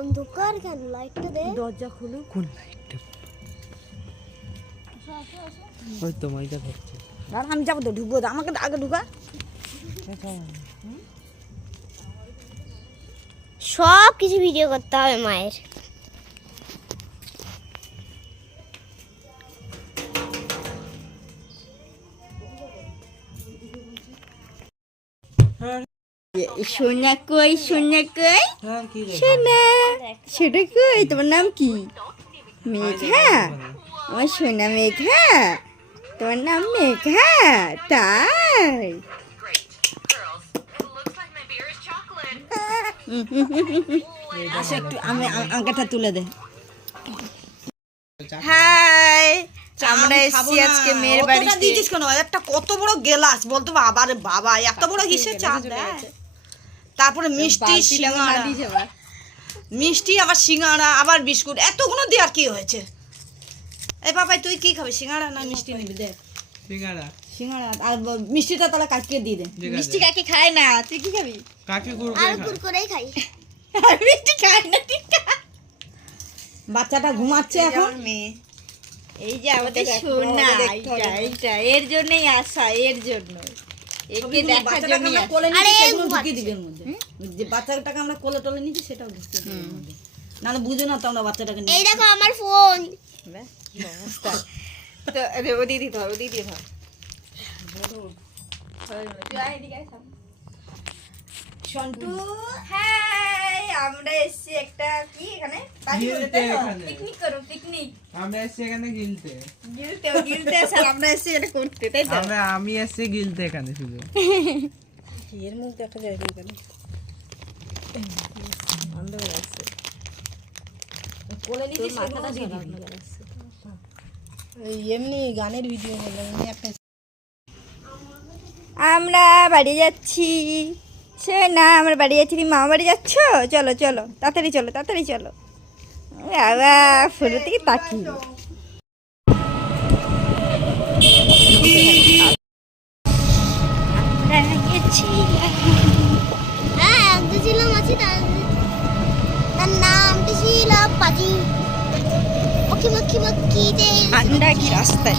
অন্ধকার কেন? লাইটটা দে। দরজা খুলো। কোন লাইটটা? ওই তো ময়দা ধরছে। আর আমি যাবো তো, ঢুকবো তো, আমাকে আগে ঢুকা। সব কিছু ভিডিও করতে হবে মায়ের। সোনা কই, সোনা কই, হ্যাঁ কি রে? সোনা, সেটা কই? তোমার নাম কি? মেঘা? আমার সোনা মেঘা? তোমার নাম মেঘা? তাই? আসো একটু, আমি আঙ্কাটা তুলে দে। হাই, আমরা এসেছি আজকে মেয়ের বাড়িতে। দিয়েছিস কেন? একটা কত বড় গেলাস, বলতো বাবা রে বাবা, এত বড় কিসের চা দেয়? তারপরে মিষ্টি, সিঙ্গাড়া, মিষ্টি, আবার সিঙ্গাড়া, আবার বিস্কুট, এতগুলো দেওয়ার কি হয়েছে? এই বাবাই তুই কি খাবি, সিঙ্গাড়া না মিষ্টি নিবি? দে সিঙ্গাড়া। সিঙ্গাড়া আর মিষ্টিটা তাহলে কাকিয়ে দিয়ে দে। ঠিক আছে। মিষ্টি কাকি খায় না, তুই কি খাবি? কাকি আর কুরকুরে কুরকুরেই খাই। আর মিষ্টি খায় না, ঠিক আছে। বাচ্চাটা ঘুমাচ্ছে এখন। এই যে আমাদের সোনা, এইটা এর জন্যই আসা, এর জন্য, একে দেখার জন্য। আরে ঢুকিয়ে দিবে এর মধ্যে। যে বাচ্চাটাকে আমরা কোলে টোলে নিচ্ছি সেটাও ঢুকিয়ে দিবে এর মধ্যে। নাহলে বুঝো না তো আমরা বাচ্চাটাকে নিয়ে। এই দেখো আমার ফোন। অবস্থা তো ও দিদি ধর, ও দিদি ধর। সন্টু, হাই, আমরা এসেছি একটা কি এখানে পার্টি করতে, তাই তো? পিকনিক করো, পিকনিক। আমরা এসেছি এখানে গিলতে। গিলতে স্যার, আমরা এসেছি এটা করতে, তাই তো? আমি এসেছি গিলতে এখানে শুধু। এর মধ্যে একটা জায়গা এখানে অন্ধকার আছে। কোলে নিয়ে মাথাটা দিয়ে দিবি। এমনি গানের ভিডিও বললাম, এমনি একটা আমরা বাড়ি যাচ্ছি। সে না, আমরা বাড়ি যাচ্ছি। তুমি মামা বাড়ি যাচ্ছ? চলো চলো, তাড়াতাড়ি চলো, তাড়াতাড়ি চলো। বাবা ফুলের দিকে তাকিয়ে। হ্যাঁ, একটা ছিলাম আছে, তার নামটা ছিল পাজি। মক্কি মক্কি মক্কি দে। ঠান্ডা কি রাস্তায়।